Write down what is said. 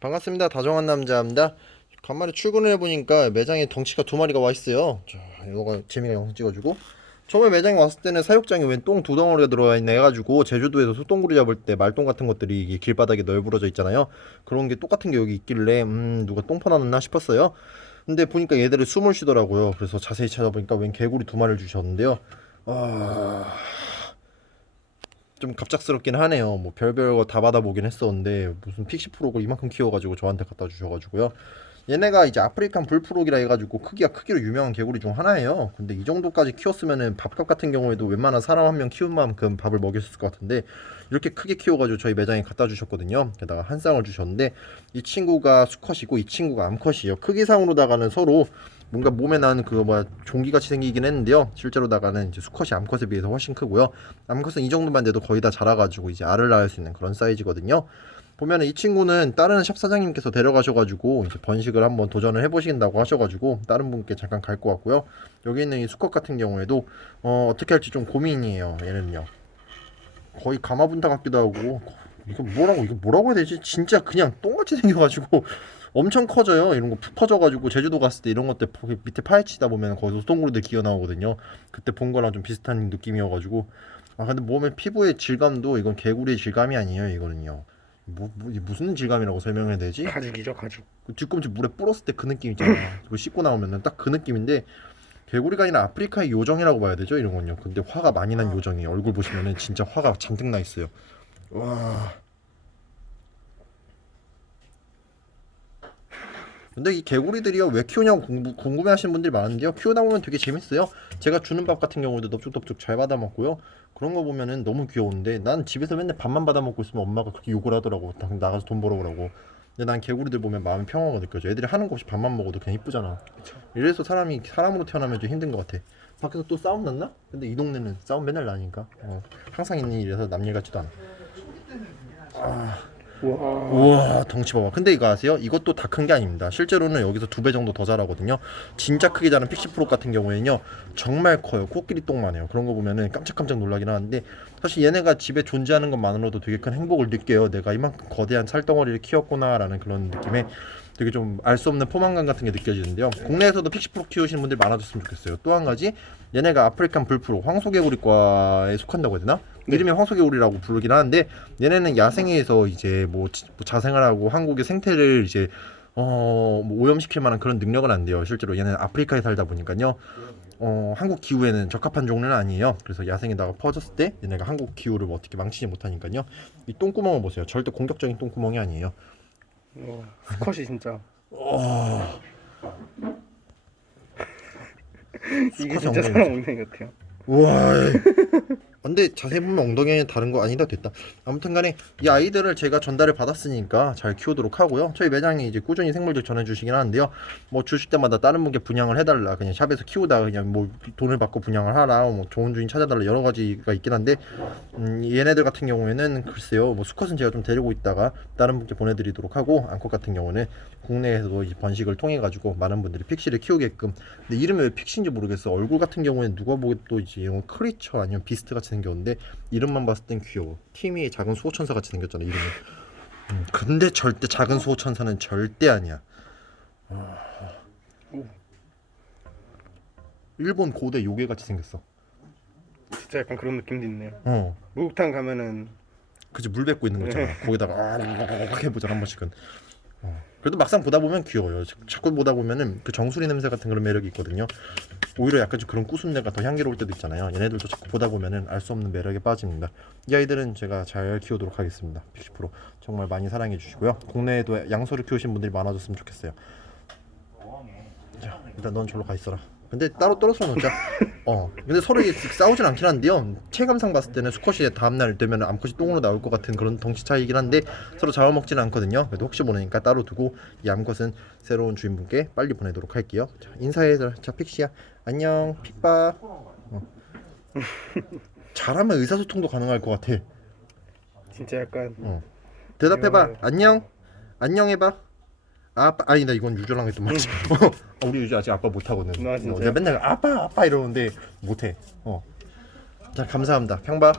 반갑습니다. 다정한 남자입니다. 간만에 출근을 해보니까 매장에 덩치가 두 마리가 와 있어요. 자, 이거가 재미가 영상 찍어주고. 처음에 매장에 왔을 때는 사육장에 웬 똥 두 덩어리가 들어와 있네 해가지고 제주도에서 소똥구리 잡을 때 말똥 같은 것들이 이게 길바닥에 널브러져 있잖아요. 그런 게 똑같은 게 여기 있길래 누가 똥 퍼놨나 싶었어요. 근데 보니까 얘들이 숨을 쉬더라고요. 그래서 자세히 찾아보니까 웬 개구리 두 마리를 주셨는데요. 좀 갑작스럽긴 하네요. 뭐 별별 거 다 받아보긴 했었는데 무슨 픽시 프로그를 이만큼 키워가지고 저한테 갖다 주셔가지고요. 얘네가 이제 아프리칸 불프로기라 해가지고 크기가 크기로 유명한 개구리 중 하나예요. 근데 이 정도까지 키웠으면은 밥값 같은 경우에도 웬만한 사람 한 명 키운 만큼 밥을 먹였을 것 같은데 이렇게 크게 키워가지고 저희 매장에 갖다 주셨거든요. 게다가 한 쌍을 주셨는데 이 친구가 수컷이고 이 친구가 암컷이에요. 크기상으로다가는 서로 뭔가 몸에 나는 그거 뭐야 종기같이 생기긴 했는데요. 실제로다가는 이제 수컷이 암컷에 비해서 훨씬 크고요. 암컷은 이 정도만 돼도 거의 다 자라가지고 이제 알을 낳을 수 있는 그런 사이즈거든요. 보면은 이 친구는 다른 샵 사장님께서 데려가셔가지고 이제 번식을 한번 도전을 해보신다고 하셔가지고 다른 분께 잠깐 갈 것 같고요. 여기 있는 이 수컷 같은 경우에도 어떻게 할지 좀 고민이에요. 얘는요. 거의 가마분타 같기도 하고 이거 뭐라고 해야 되지? 진짜 그냥 똥같이 생겨가지고 엄청 커져요. 이런 거 푹 퍼져가지고 제주도 갔을 때 이런 것들 밑에 파헤치다 보면 거기서 소똥구리들 기어 나오거든요. 그때 본 거랑 좀 비슷한 느낌이어가지고 근데 몸의 피부의 질감도 이건 개구리의 질감이 아니에요. 이거는요. 이게 무슨 질감이라고 설명해야 되지? 가죽이죠, 가죽. 그 뒤꿈치 물에 불었을 때 그 느낌 있잖아요. 그거 씻고 나오면은 딱 그 느낌인데 개구리가 아니라 아프리카의 요정이라고 봐야 되죠, 이런 건요. 근데 화가 많이 난 요정이에요. 얼굴 보시면은 진짜 화가 잔뜩 나 있어요. 와. 근데 이 개구리들이요 왜 키우냐고 궁금해하시는 분들이 많은데요. 키우다 보면 되게 재밌어요. 제가 주는 밥 같은 경우도 넙죽넙죽 잘 받아 먹고요. 그런 거 보면은 너무 귀여운데 난 집에서 맨날 밥만 받아 먹고 있으면 엄마가 그렇게 욕을 하더라고. 나가서 돈 벌어오라고. 근데 난 개구리들 보면 마음의 평화가 느껴져. 애들이 하는 거 없이 밥만 먹어도 그냥 이쁘잖아. 그쵸. 이래서 사람이 사람으로 태어나면 좀 힘든 것 같아. 밖에서 또 싸움 났나? 근데 이 동네는 싸움 맨날 나니까 항상 있는 일이라서 남일 같지도 않아. 우와. 우와 덩치 봐봐. 근데 이거 아세요? 이것도 다 큰 게 아닙니다. 실제로는 여기서 두 배 정도 더 자라거든요. 진짜 크게 자란 픽시프로 같은 경우에는요 정말 커요. 코끼리 똥만 해요. 그런 거 보면은 깜짝깜짝 놀라긴 하는데 사실 얘네가 집에 존재하는 것만으로도 되게 큰 행복을 느껴요. 내가 이만큼 거대한 살덩어리를 키웠구나 라는 그런 느낌에 되게 좀 알 수 없는 포만감 같은 게 느껴지는데요. 국내에서도 픽시프로 키우시는 분들이 많아졌으면 좋겠어요. 또 한 가지 얘네가 아프리칸 불프로 황소개구리과에 속한다고 해야 되나? 이름이 황소개구리라고 부르긴 하는데 얘네는 야생에서 이제 뭐 자생을 하고 한국의 생태를 이제 뭐 오염시킬 만한 그런 능력은 안 돼요. 실제로 얘는 아프리카에 살다 보니까요. 한국 기후에는 적합한 종류는 아니에요. 그래서 야생에다가 퍼졌을 때 얘네가 한국 기후를 뭐 어떻게 망치지 못하니까요. 이 똥구멍을 보세요. 절대 공격적인 똥구멍이 아니에요. 우와. 수컷이 진짜. 이게 수컷이 진짜 엉덩이. 사람 엉덩이 같아요. 우와. 근데 자세히 보면 엉덩이에 다른 거 아니다 됐다. 아무튼 간에 이 아이들을 제가 전달을 받았으니까 잘 키우도록 하고요. 저희 매장에 이제 꾸준히 생물들 전해주시긴 하는데요. 뭐 주실 때마다 다른 분께 분양을 해달라. 그냥 샵에서 키우다 그냥 뭐 돈을 받고 분양을 하라. 뭐 좋은 주인 찾아달라. 여러 가지가 있긴 한데 얘네들 같은 경우에는 글쎄요. 뭐 수컷은 제가 좀 데리고 있다가 다른 분께 보내드리도록 하고 암컷 같은 경우는 국내에서도 이제 번식을 통해 가지고 많은 분들이 픽시를 키우게끔. 근데 이름이 왜 픽시인지 모르겠어. 얼굴 같은 경우에는 누가 보기도 이제 이런 크리처 아니면 비스트 같이 생겼는데 이름만 봤을 땐 귀여워. 티미의 작은 수호천사 같이 생겼잖아 이름이. 근데 절대 작은 수호천사는 절대 아니야. 일본 고대 요괴 같이 생겼어. 진짜 약간 그런 느낌도 있네요. 어. 목욕탕 가면은 그치 물 뱉고 있는 거 있잖아. 거기다가 해보자 한 번씩은. 그래도 막상 보다 보면 귀여워요. 자꾸 보다 보면은 그 정수리 냄새 같은 그런 매력이 있거든요. 오히려 약간 좀 그런 꾸순내가 더 향기로울 때도 있잖아요. 얘네들도 자꾸 보다 보면은 알 수 없는 매력에 빠집니다. 이 아이들은 제가 잘 키우도록 하겠습니다. 픽시프로 정말 많이 사랑해 주시고요. 국내에도 양소를 키우신 분들이 많아졌으면 좋겠어요. 자, 일단 넌 저로 가 있어라. 근데 따로 떨어져 놓자. 근데 서로 싸우진 않긴 한데요. 체감상 봤을 때는 수컷이 다음날 되면 암컷이 똥으로 나올 것 같은 그런 덩치 차이긴 한데 서로 잡아먹지는 않거든요. 그래도 혹시 모르니까 따로 두고 이 암컷은 새로운 주인분께 빨리 보내도록 할게요. 자, 인사해줘. 자, 픽시야. 안녕. 픽바. 잘하면 의사소통도 가능할 것 같아. 진짜 약간 대답해봐. 안녕. 안녕 해봐. 아빠 아니다 이건 유저랑 했던 말이지. 우리 유저 아직 아빠 못하거든. 진짜요? 내가 맨날 아빠 이러는데 못해. 자 감사합니다. 평바.